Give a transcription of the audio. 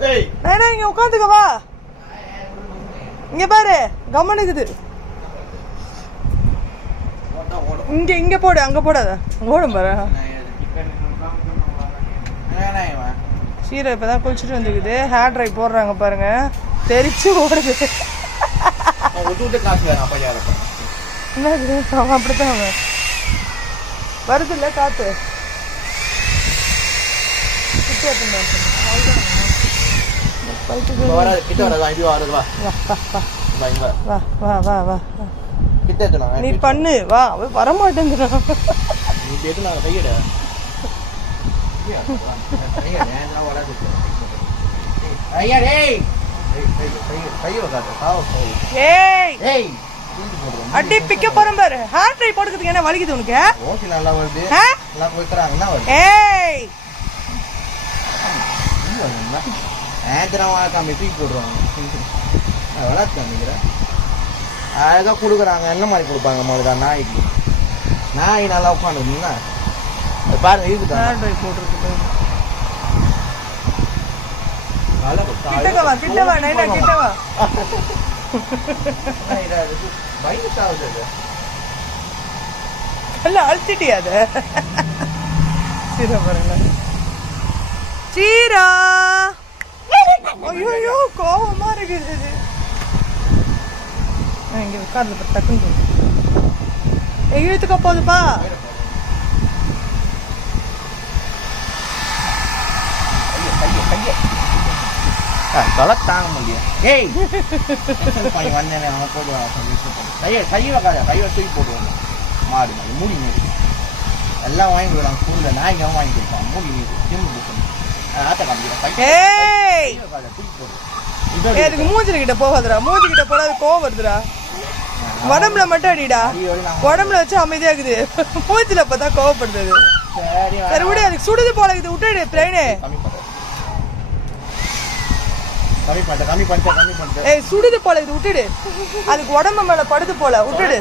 நைனா இங்க உட்காந்துக்க வா. இங்க பாரு கம்மனுக்குது. இங்க இங்க போடு, அங்க போடாத. ஓடும் பாரு. சீரை இப்பதான் குளிச்சுட்டு வந்துக்குது. ஹேர் ட்ரை போடுறாங்க பாருங்க. தெரிச்சு ஓடுது. என்னது அவன் அப்படித்தான் அவன் வருது இல்ல காத்து. நீ பண்ணு வா. வர மாட்டேங்கிறான். அடி பிக்க போறேன் பாரு. ஹேர் ட்ரை போடுறதுக்கு என்ன வலிக்குது உனக்கு? ஓகே நல்லா வருது. நல்லா போய்க்கறாங்க. என்ன வருது? ஏய் ஏத்ராவா காமி தூக்கி போடுறாங்க. வளர்த்து காமிக்கிற அழகா கொடுக்குறாங்க. என்ன மாதிரி கொடுப்பாங்க முதல்ல? நாய்க்கு நாய் நல்லா உட்காந்துருந்தீங்கன்னா அது பாருங்க. இருக்குது ஹேர் ட்ரை போடுறதுக்கு. கிட்டவா கிட்டவா நைனா கிட்டவா. அல்ல அழுத்திட்டியா அத? சீரா பாருங்க. சீரா ஐயோ கோவமா இருக்குது. இங்க உட்கார்ந்து டக்குன்னு இழுத்துக்க போதுப்பா. தாங்க முடியும். ஏய் வந்தேன் அவன் போடுவான். கையை வைக்காத. கையை தூக்கி போடுவாங்க. மாடு மாடு மூடி நீர் எல்லாம் வாங்கி கொடுக்குறாங்க. ஸ்கூலில் நாய்க்கு அவன் வாங்கி கொடுப்பான். மூடி நீர் திம்பு கொடுக்கணும். ஆத்த காமிக்கிறேன். அதுக்கு மூஞ்சில கிட்ட போகாதுடா. மூஞ்சி கிட்ட போல அது கோவம் வருதுடா. உடம்புல மட்டும் அடிடா. உடம்புல வச்சு அமைதியா இருக்குது. மூஞ்சில பார்த்தா கோவப்படுது. சரி விடு. அதுக்கு சுடுது போல இருக்குது. விட்டுடு பிளைனே. ஏய் சுடுது போல இது. விட்டுடு. அதுக்கு உடம்பு மேல படுது போல. விட்டுடு.